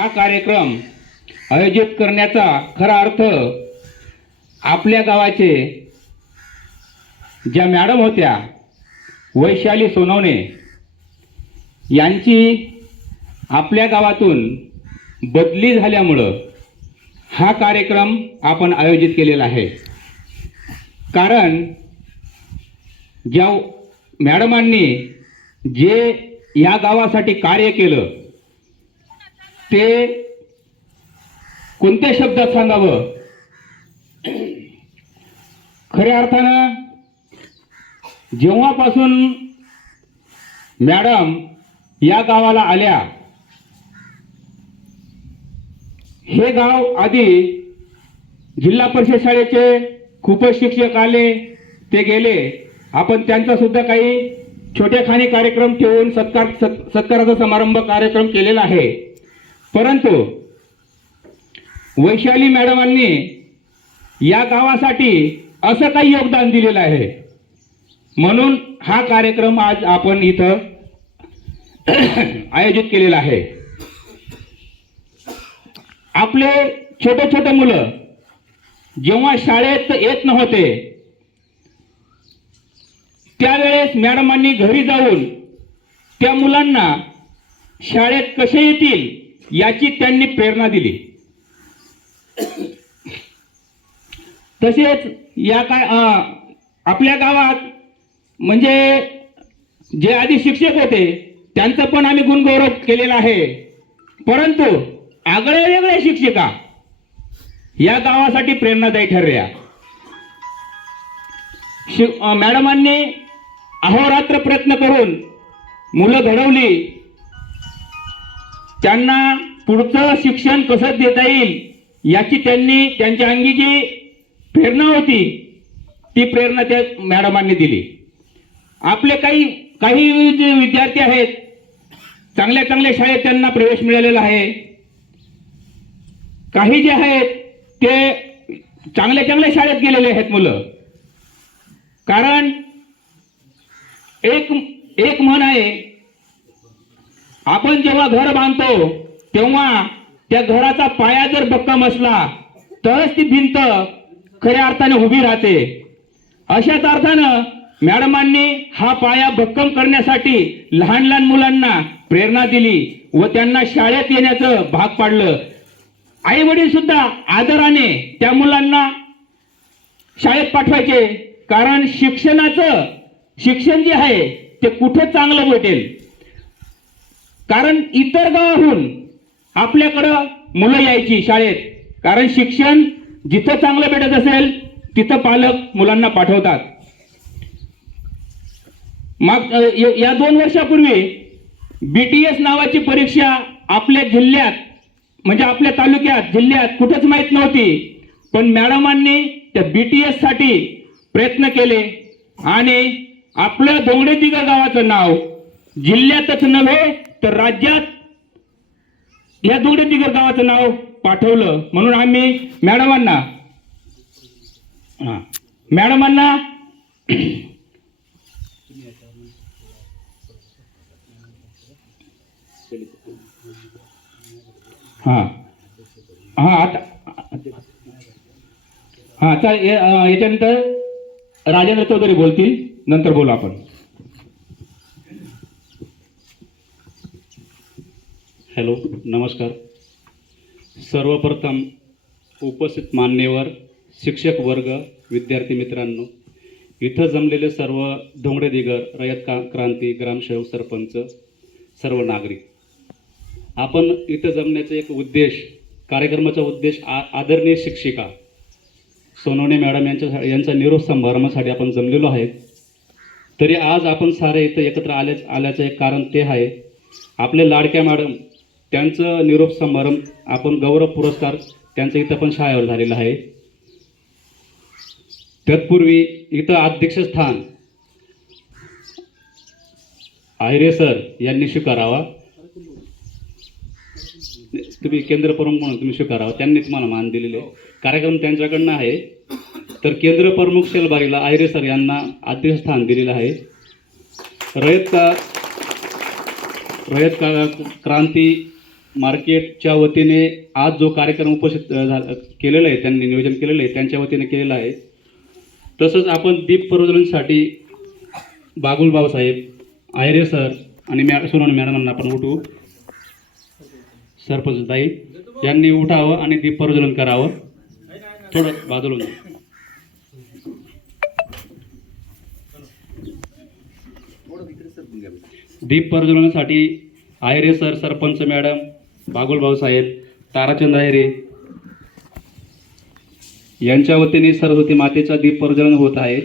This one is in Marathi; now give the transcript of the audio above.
हा कार्यक्रम आयोजित करण्याचा खरा अर्थ आपल्या गावाचे ज्या मॅडम होत्या वैशाली सोनवणे यांची आपल्या गावातून बदली झाल्यामुळं हा कार्यक्रम आपण आयोजित केलेला आहे. कारण ज्या मॅडमांनी जे या गावासाठी कार्य केलं ते कोणत्या शब्दात सांगावं? खऱ्या अर्थानं जेव्हापासून मॅडम या गावाला आल्या हे गाव आधी जिल्हा परिषद शाळेचे खूपच शिक्षक आले ते गेले. आपण त्यांचा सुद्धा काही छोटेखानी कार्यक्रम ठेवून सत्कार सत्- सत्काराचा समारंभ कार्यक्रम केलेला आहे. परंतु वैशाली मॅडमांनी या गावासाठी असं काही योगदान दिलेलं आहे. म्हणून हा कार्यक्रम आज आपण इथं आयोजित केलेला आहे. आपले छोटे छोटे मुलं जेव्हा शाळेत येत नव्हते त्यावेळेस मॅडमांनी घरी जाऊन त्या मुलांना शाळेत कसे येतील याची त्यांनी प्रेरणा दिली. तसेच या काय आपल्या गावात म्हणजे जे आधी शिक्षक होते त्यांचं पण आम्ही गुणगौरव केलेला आहे. परंतु आगळे वेगळे शिक्षिका या गावासाठी प्रेरणादायी ठरल्या. मॅडमांनी अहोरात्र प्रयत्न करून मुलं घडवली. त्यांना पुढचं शिक्षण कसं देता येईल याची त्यांनी त्यांच्या अंगी जी प्रेरणा होती ती प्रेरणा त्या मॅडमांनी दिली. आपले काही काही जे विद्यार्थी आहेत चांगल्या चांगल्या शाळेत त्यांना प्रवेश मिळालेला आहे. काही जे आहेत ते चांगल्या चांगल्या शाळेत गेलेले आहेत मुलं. कारण एक एक म्हण आहे आपण जेव्हा घर बांधतो तेव्हा त्या घराचा पाया जर भक्कम असला तरच ती भिंत खऱ्या अर्थाने उभी राहते. अशाच अर्थानं मॅडमांनी हा पाया भक्कम करण्यासाठी लहान लहान मुलांना प्रेरणा दिली व त्यांना शाळेत येण्याचं भाग पाडलं. आई वडील सुद्धा आदराने त्या मुलांना शाळेत पाठवायचे कारण शिक्षणाचं शिक्षण जे आहे ते कुठं चांगलं भेटेल? कारण इतर गावाहून आपल्याकडं मुलं यायची शाळेत. कारण शिक्षण जिथं चांगलं भेटत असेल तिथं पालक मुलांना पाठवतात. माग या दोन वर्षापूर्वी बीटीएस नावाची परीक्षा आपल्या जिल्ह्यात म्हणजे आपल्या तालुक्यात जिल्ह्यात कुठंच माहीत नव्हती. पण मॅडमांनी त्या बीटीएससाठी प्रयत्न केले. आणि आपलं दोंगडेदिगा गावाचं नाव जिल्ह्यातच नव्हे तर राज्यात या दोघे तिघर गावाचं नाव पाठवलं. म्हणून आम्ही मॅडमांना हा मॅडमांना हा हा आता हा आता याच्यानंतर राजेंद्र चौधरी बोलतील. नंतर बोलू आपण. हॅलो नमस्कार. सर्वप्रथम उपस्थित मान्यवर शिक्षक वर्ग विद्यार्थी मित्रांनो इथं जमलेले सर्व धोंगडे दिगर रयत का क्रांती ग्रामसेवक सरपंच सर्व नागरिक. आपण इथं जमण्याचा एक उद्देश कार्यक्रमाचा उद्देश आ आदरणीय शिक्षिका सोनवणे मॅडम यांच्या यांचा निरोप समारंभासाठी आपण जमलेलो आहे. तरी आज आपण सारे इथं एकत्र आले आल्याचं एक कारण ते आहे. आपले लाडक्या मॅडम त्यांचं निरोप समारंभ आपण गौरव पुरस्कार त्यांचं इथं पण शाळेवर झालेलं आहे. तत्पूर्वी इथं अध्यक्षस्थान आहिरे सर यांनी स्वीकारावा. तुम्ही केंद्र प्रमुख म्हणून तुम्ही स्वीकारावा. त्यांनी तुम्हाला मान दिलेले कार्यक्रम त्यांच्याकडनं आहे. तर केंद्र प्रमुख शेलबारीला आहिरे सर यांना अध्यक्षस्थान दिलेलं आहे. रयत का रयत का क्रांती मार्केटच्या वतीने आज जो कार्यक्रम उपस्थित झाला केलेला आहे त्यांनी नियोजन केलेलं आहे त्यांच्या वतीने केलेलं आहे. तसंच आपण दीप प्रज्वलनसाठी बागुल भाऊसाहेब आयरे सर आणि मॅ सोनवणे मॅडमांना आपण उठू सरपंच ताई यांनी उठावं आणि दीप प्रज्वलन करावं. थोडं बाजूला दीप प्रज्वलनासाठी आयरे सर सरपंच मॅडम बागुल साहेब ताराचंद आयरे यांच्या वतीने सरस्वती मातेचा दीप प्रज्वलन होत आहे.